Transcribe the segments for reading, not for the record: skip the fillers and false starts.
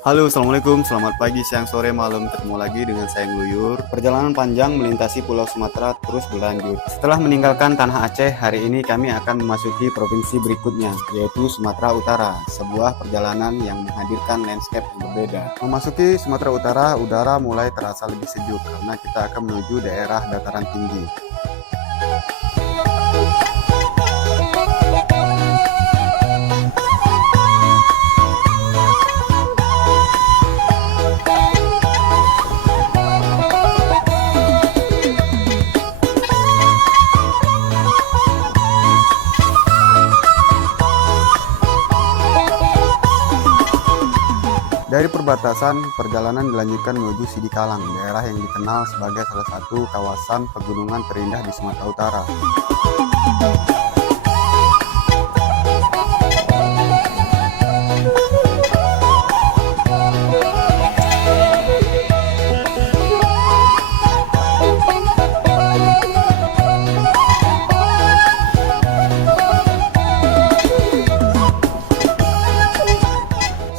Halo, Assalamualaikum. Selamat pagi, siang, sore, malam. Ketemu lagi dengan saya Ngeluyur. Perjalanan panjang melintasi Pulau Sumatera terus berlanjut. Setelah meninggalkan Tanah Aceh, hari ini kami akan memasuki provinsi berikutnya, yaitu Sumatera Utara. Sebuah perjalanan yang menghadirkan landscape yang berbeda. Memasuki Sumatera Utara, udara mulai terasa lebih sejuk karena kita akan menuju daerah dataran tinggi. Dari perbatasan, perjalanan dilanjutkan menuju Sidikalang, daerah yang dikenal sebagai salah satu kawasan pegunungan terindah di Sumatera Utara.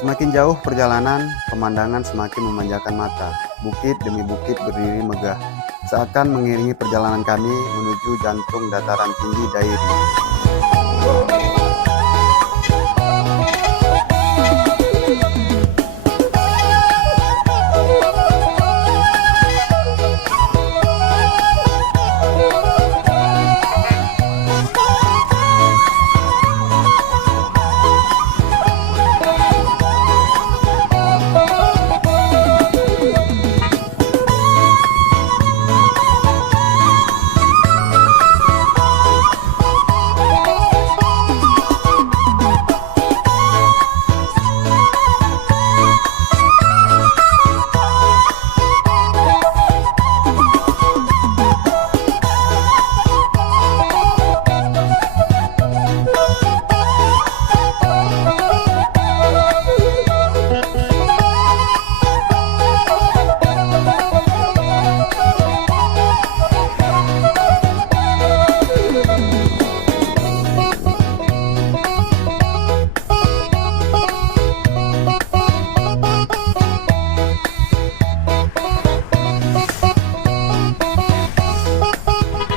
Semakin jauh perjalanan, pemandangan semakin memanjakan mata. Bukit demi bukit berdiri megah, seakan mengiringi perjalanan kami menuju jantung dataran tinggi Dairi.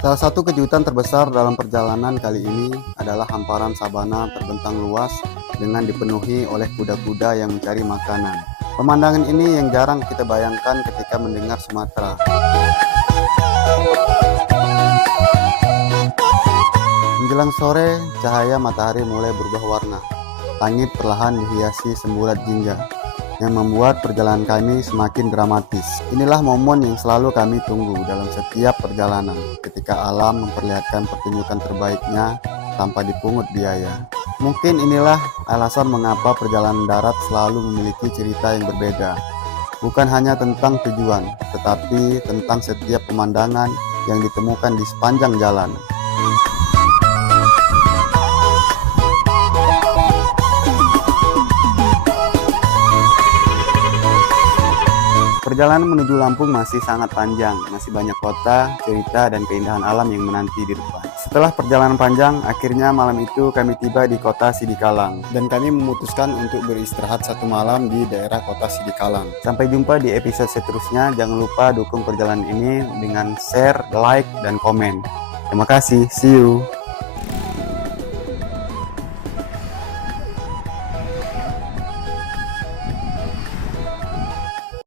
Salah satu kejutan terbesar dalam perjalanan kali ini adalah hamparan sabana terbentang luas dengan dipenuhi oleh kuda-kuda yang mencari makanan. Pemandangan ini yang jarang kita bayangkan ketika mendengar Sumatera. Menjelang sore, cahaya matahari mulai berubah warna. Langit perlahan dihiasi semburat jingga yang membuat perjalanan kami semakin dramatis. Inilah momen yang selalu kami tunggu dalam setiap perjalanan, ketika alam memperlihatkan pertunjukan terbaiknya tanpa dipungut biaya. Mungkin inilah alasan mengapa perjalanan darat selalu memiliki cerita yang berbeda. Bukan hanya tentang tujuan, tetapi tentang setiap pemandangan yang ditemukan di sepanjang jalan. Perjalanan menuju Lampung masih sangat panjang, masih banyak kota, cerita, dan keindahan alam yang menanti di depan. Setelah perjalanan panjang, akhirnya malam itu kami tiba di kota Sidikalang, dan kami memutuskan untuk beristirahat satu malam di daerah kota Sidikalang. Sampai jumpa di episode seterusnya, jangan lupa dukung perjalanan ini dengan share, like, dan komen. Terima kasih, see you!